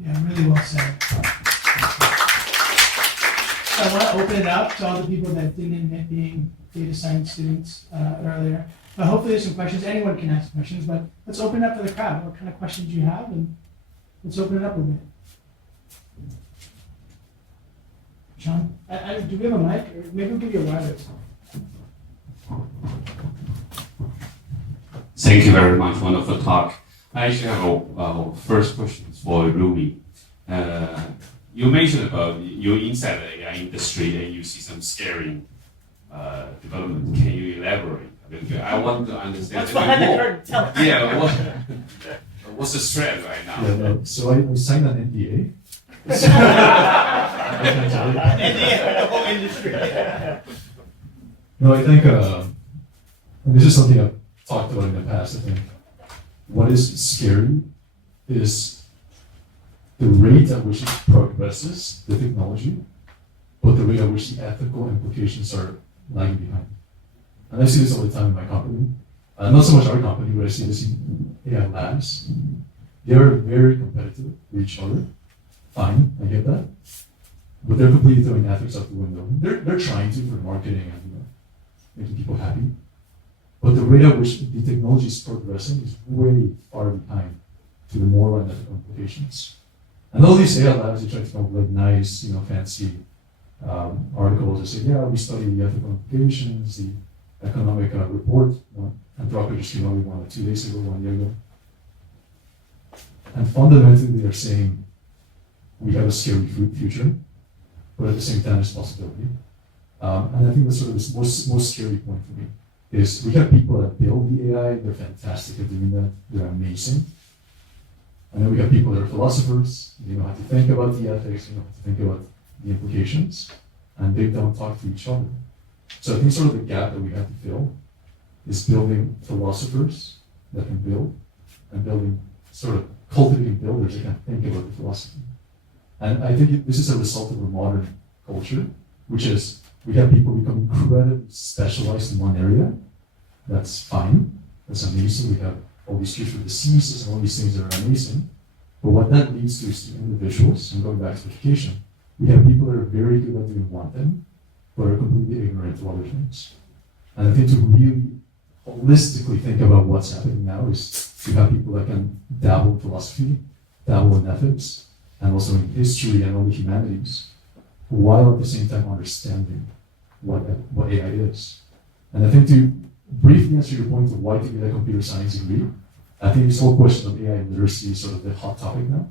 Yeah, really well said. So I want to open it up to all the people that didn't admit being data science students earlier. But hopefully there's some questions. Anyone can ask questions, but let's open it up to the crowd. What kind of questions you have, and let's open it up a bit. John, do we have a mic? Or maybe we'll give you a wireless. Thank you very much. Wonderful talk. I actually have a first question for Rumi. You mentioned about you're inside the AI industry and you see some scary development. Can you elaborate? I want to understand. What's behind the curtain? Tell us. Yeah. What's the threat right now? Yeah, no, so I signed an NDA. NDA, the whole industry. No, I think and this is something I've talked about in the past. I think what is scary is the rate at which it progresses, the technology, but the rate at which the ethical implications are lagging behind. And I see this all the time in my company. Not so much our company, but I see this in AI labs. They are very competitive with each other. Fine, I get that. But they're completely throwing ethics out the window. They're trying to for marketing and making people happy. But the rate at which the technology is progressing is way far behind to the moral and ethical implications. And all these AI labs, they try to come up with like nice, fancy articles that say, yeah, we study the ethical implications, the economic report. Anthropic just came out with one 2 days ago, 1 year ago. And fundamentally, they're saying we have a scary future, but at the same time, there's possibility. And I think that's sort of the most scary point for me is we have people that build the AI, they're fantastic at doing that, they're amazing. And then we have people that are philosophers, they know how to think about the ethics, they know how to think about the implications, and they don't talk to each other. So I think sort of the gap that we have to fill is building philosophers that can build, and building sort of cultivating builders that can think about the philosophy. And I think this is a result of a modern culture, which is we have people become incredibly specialized in one area. That's fine. That's amazing. We have all these cures diseases and all these things that are amazing. But what that leads to is to individuals, and going back to education, we have people that are very good at doing one thing, but are completely ignorant of other things. And I think to really holistically think about what's happening now is to have people that can dabble in philosophy, dabble in ethics, and also in history and all the humanities, while at the same time understanding what AI is. And I think to briefly answer your point of why to get a computer science degree, I think this whole question of AI literacy is sort of the hot topic now.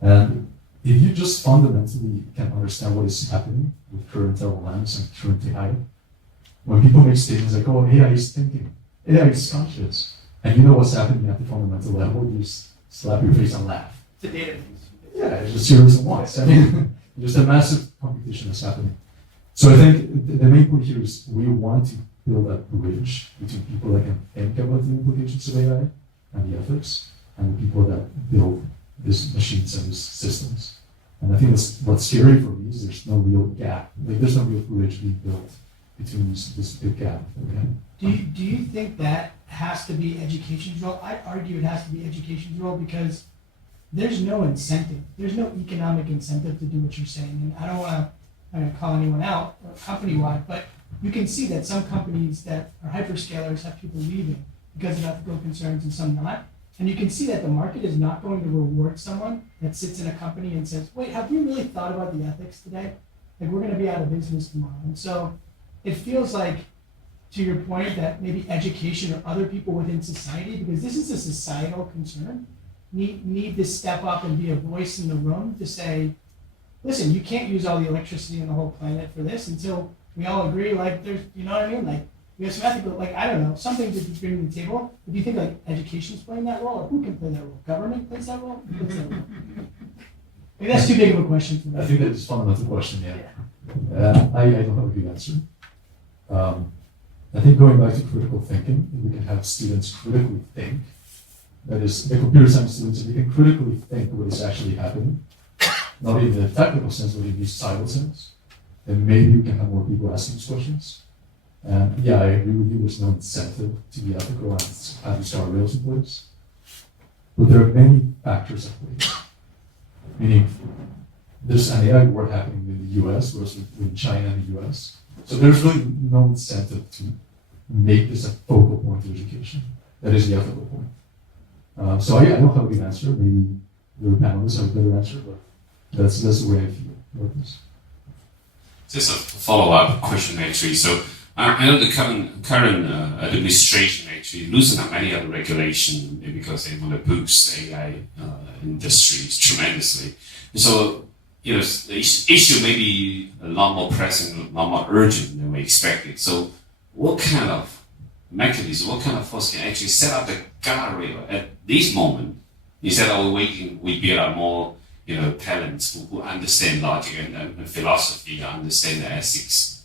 And if you just fundamentally can understand what is happening with current LLMs and current AI, when people make statements like, oh, AI is thinking, AI is conscious, and you know what's happening at the fundamental level, you just slap your face and laugh. It's a database. Yeah, it's just zeros and ones. I mean, just a massive competition is happening. So I think the main point here is we want to build that bridge between people that can think about the implications of AI and the ethics, and the people that build these machines and these systems. And I think that's what's scary for me is there's no real gap. Like there's no real bridge being built between this big gap that we have. Do you think that has to be education's role? I'd argue it has to be education's role because there's no incentive. There's no economic incentive to do what you're saying. And I don't want to call anyone out or company-wide, but you can see that some companies that are hyperscalers have people leaving because of ethical concerns and some not. And you can see that the market is not going to reward someone that sits in a company and says, wait, have you really thought about the ethics today? Like, we're going to be out of business tomorrow. And so it feels like, to your point, that maybe education or other people within society, because this is a societal concern, need to step up and be a voice in the room to say, listen, you can't use all the electricity on the whole planet for this until we all agree, like, there's, you know what I mean? Like, we have some ethical, like, I don't know, something to bring to the table. But do you think, like, education's playing that role? Or who can play that role? Government plays that role? Who plays that role? Maybe that's too big of a question for me. I think that's a fundamental question, yeah. I don't have a good answer. I think going back to critical thinking, if we can have students critically think, that is, the computer science students, if we can critically think what is actually happening, not in the technical sense, but in the societal sense, then maybe we can have more people asking these questions. And yeah, I agree with you, there's no incentive to be ethical and have these guardrails in place. But there are many factors at play. Meaning, there's an AI war happening in the US versus in China and the US. So there's really no incentive to make this a focal point of education. That is the ethical point. So I don't have a good answer. Maybe the panelists have a better answer, but that's the way I feel about this. Just a follow-up question, actually. So I know the current administration actually loosen up many other regulation because they want to boost AI industries tremendously. And so, the issue may be a lot more pressing, a lot more urgent than we expected. So what kind of mechanism, what kind of force can actually set up the guardrail at this moment instead of waiting, we build up more talents who understand logic and philosophy, understand the ethics.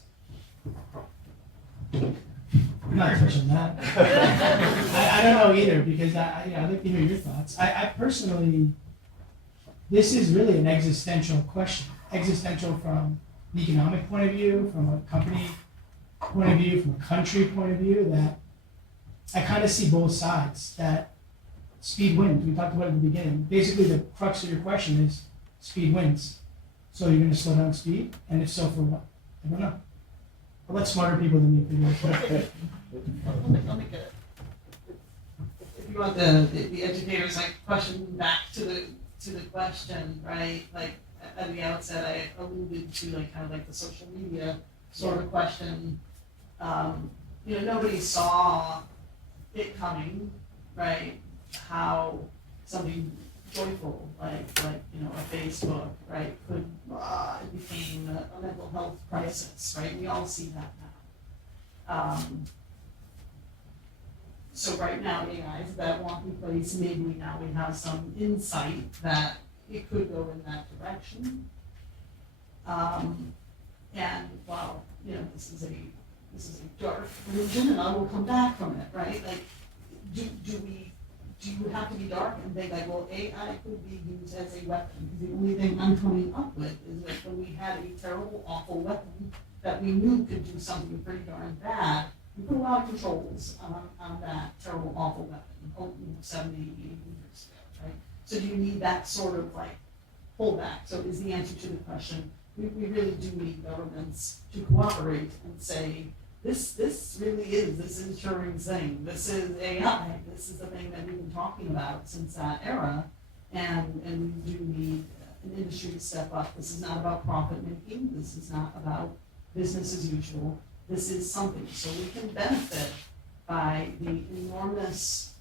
I'm not touching that. I don't know either because I'd like to hear your thoughts. I personally, this is really an existential question. Existential from an economic point of view, from a company point of view, from a country point of view, that I kind of see both sides, that speed wins. We talked about it at the beginning. Basically, the crux of your question is speed wins. So you're going to slow down speed? And if so, for what? I don't know. I'll let smarter people than me figure it out. I'll make it. If you want the educators, like, question back to the question, right? Like, at the outset, I alluded to, like, kind of like the social media sort of question. Nobody saw it coming, right? How something joyful like a Facebook, right, could it became a mental health crisis, right? We all see that now. So right now, AIs that want to replace, maybe now we have some insight that it could go in that direction. And while this is a dark illusion, and I will come back from it, right? Like, do you have to be dark and think like, well, AI could be used as a weapon? The only thing I'm coming up with is that when we had a terrible, awful weapon that we knew could do something pretty darn bad, we put a lot of controls on that terrible, awful weapon 70, 80 years ago, right? So do you need that sort of like pullback? So is the answer to the question, we really do need governments to cooperate and say, this really is, this is Turing's thing, this is AI, this is the thing that we've been talking about since that era, and we do need an industry to step up. This is not about profit making, this is not about business as usual, this is something, so we can benefit by the enormous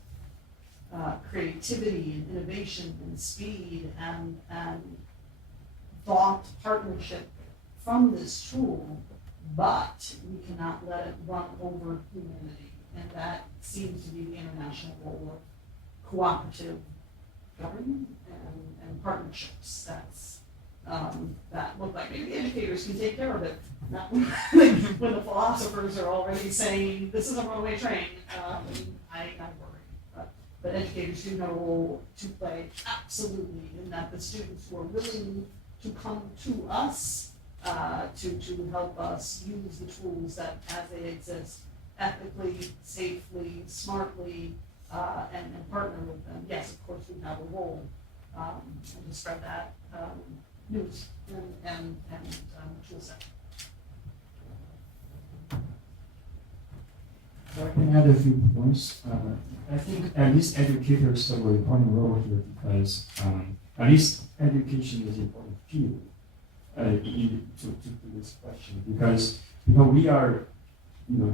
creativity and innovation and speed and thought partnership from this tool, but we cannot let it run over humanity. And that seems to be the international goal of cooperative government and partnerships. That's that look like maybe educators can take care of it. Not when the philosophers are already saying this is a runaway train. I worry. But educators do know a role to play absolutely in that the students who are willing to come to us to help us use the tools that as they exist ethically, safely, smartly, and partner with them. Yes, of course, we have a role and to spread that news and tool set. So I can add a few points. I think at least educators have an important role here because at least education is an important field to this question because we are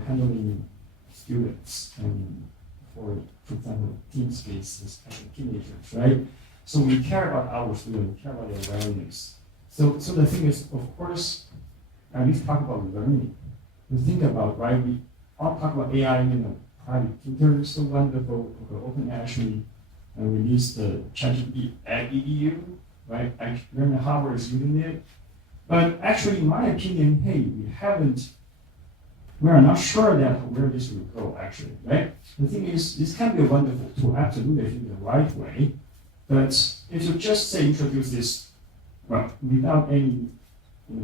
handling students and for example team spaces and teenagers, right? So we care about our students, we care about their wellness. So the thing is, of course, at least talk about learning. You think about, right? We all talk about AI, private tutor is so wonderful. Open actually released the ChatGPT at EDU, right? Actually, Harvard is using it. But actually, in my opinion, we are not sure that where this will go, actually, right? The thing is, this can be a wonderful tool, absolutely, in the right way. But if you just say introduce this, well, without any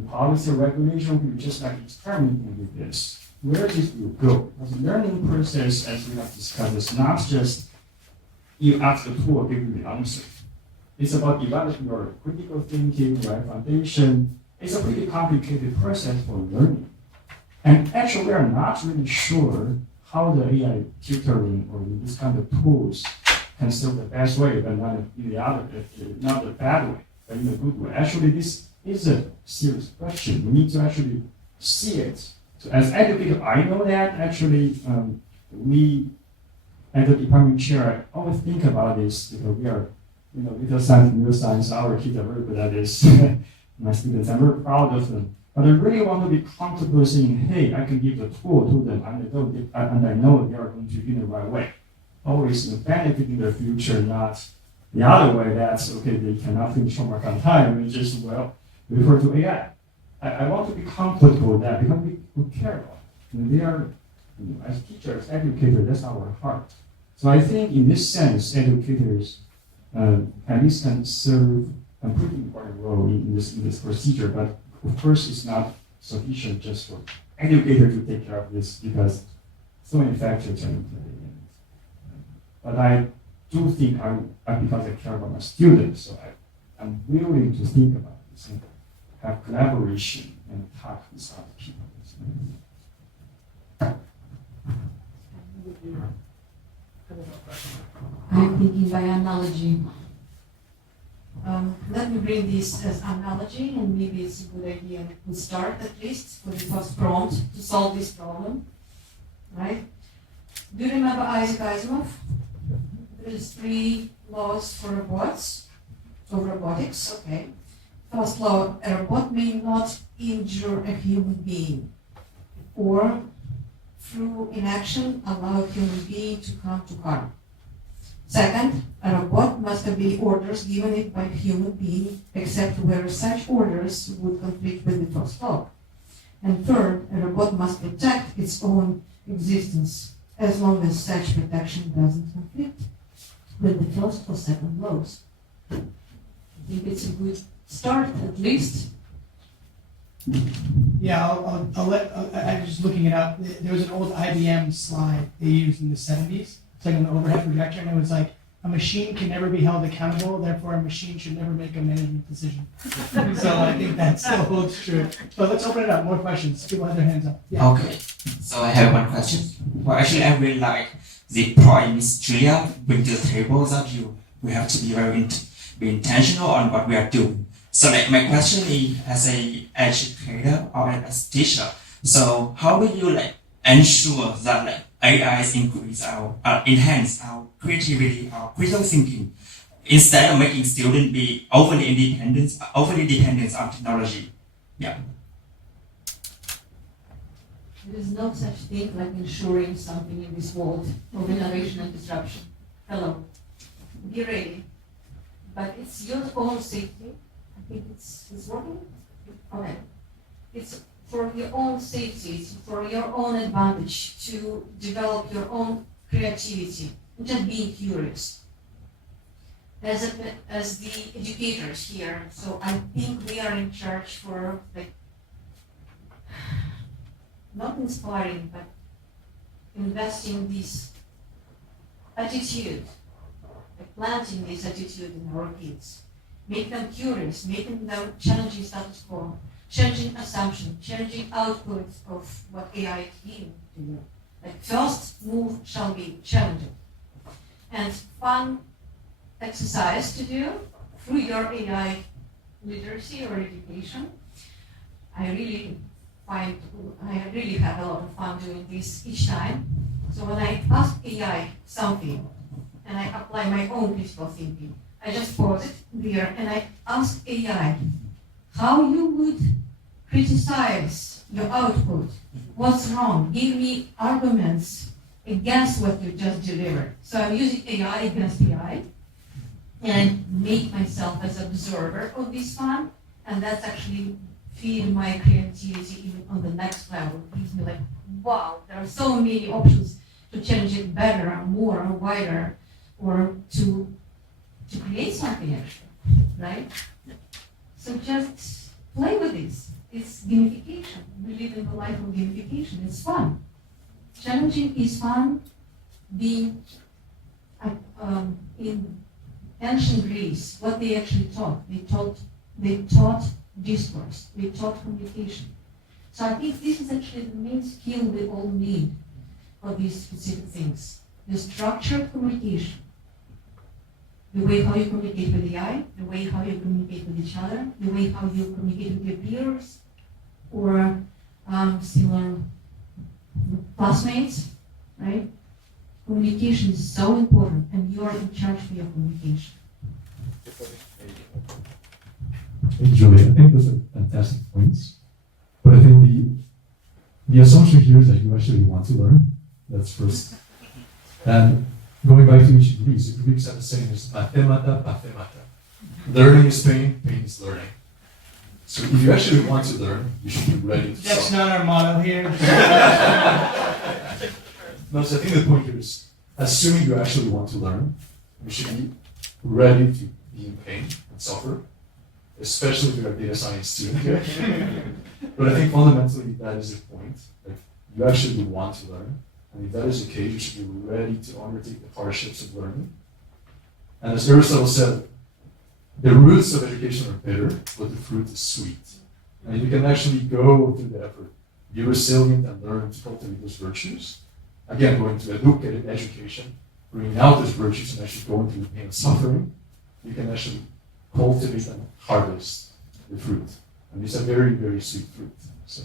policy or regulation, we just like experimenting with this, where this will go. Because the learning process, as we have discussed, is not just you ask the tool, give you the answer. It's about developing your critical thinking, right foundation. It's a pretty complicated process for learning. And actually, we are not really sure how the AI tutoring or this kind of tools can serve the best way, but not in the other, not the bad way, but in a good way. Actually, this is a serious question. We need to actually see it. So as educator, I know that actually we, at the department chair, I always think about this because we are, data science, neuroscience, our kids are very good at this. My students, I'm very proud of them. But I really want to be comfortable saying, hey, I can give the tool to them, and I know they are going to do it the right way. Always benefiting their future, not the other way. That's okay. They cannot finish homework on time. We just refer to AI. I want to be comfortable with that because we care about it. They are, as teachers, educators. That's our heart. So I think in this sense, educators at least can serve a pretty important role in this procedure. But of course, it's not sufficient just for educators to take care of this because so many factors are in play. But I do think because I care about my students, so I'm willing to think about this and have collaboration and talk with other people. I'm thinking by analogy. Let me bring this as analogy, and maybe it's a good idea to start at least with the first prompt to solve this problem, right? Do you remember Isaac Asimov? There's 3 laws for robots, or robotics, okay. First law, a robot may not injure a human being, or through inaction allow a human being to come to harm. Second, a robot must obey orders given it by a human being, except where such orders would conflict with the first law. And third, a robot must protect its own existence, as long as such protection doesn't conflict with the first or second laws. I think it's a good start, at least. Yeah, I was just looking it up. There was an old IBM slide they used in the 70s. It's like an overhead projector, and it was like, a machine can never be held accountable, therefore a machine should never make a management decision. So I think that still holds true. But let's open it up, more questions. People have their hands up. Yeah. Okay, so I have one question. Well, actually, I really like the point Ms. Julia bring to the table that we have to be very be intentional on what we are doing. So like my question is, as a educator or as a teacher, so how will you ensure that AI enhance our creativity, our critical thinking, instead of making students be overly dependent on technology? Yeah. There is no such thing like ensuring something in this world of innovation and disruption. Hello. Be ready. But it's your own safety. I think it's working. Okay. It's for your own safety, it's for your own advantage to develop your own creativity and just being curious. As the educators here, so I think we are in charge for not inspiring, but investing this attitude, planting this attitude in our kids, make them curious, making them challenging status quo, changing assumption, changing output of what AI is giving to you. First move shall be challenging. And fun exercise to do through your AI literacy or education. I really have a lot of fun doing this each time. So when I ask AI something and I apply my own critical thinking, I just pause it there and I ask AI how you would criticize your output. What's wrong? Give me arguments against what you just delivered. So I'm using AI against AI, and I make myself as observer of this fun, and that's actually feeding my creativity even on the next level. It gives me wow, there are so many options to change it better or more or wider, or to create something actually, right? So just play with this. It's gamification. We live in the life of gamification. It's fun. Challenging is fun. Being ancient Greece, what they actually taught, they taught discourse, they taught communication. So I think this is actually the main skill we all need for these specific things. The structured communication. The way how you communicate with the eye, the way how you communicate with each other, the way how you communicate with your peers or similar classmates, right? Communication is so important, and you are in charge for your communication. Thank you, Julie. I think those are fantastic points. But I think the assumption here is that you actually want to learn. That's first. And going back to ancient Greece, the Greeks had the saying is mathemata, pathemata. Learning is pain, pain is learning. So if you actually want to learn, you should be ready to That's suffer. not our motto here. No, so I think the point here is, assuming you actually want to learn, you should be ready to be in pain and suffer, especially if you're a data science student. But I think fundamentally that is the point. Like, you actually want to learn, and if that is the case, you should be ready to undertake the hardships of learning. And as Aristotle said, the roots of education are bitter, but the fruit is sweet. And you can actually go through the effort, be resilient, and learn to cultivate those virtues. Again, going to education, bringing out those virtues and actually going through the pain of suffering, you can actually cultivate and harvest the fruit. And it's a very, very sweet fruit. So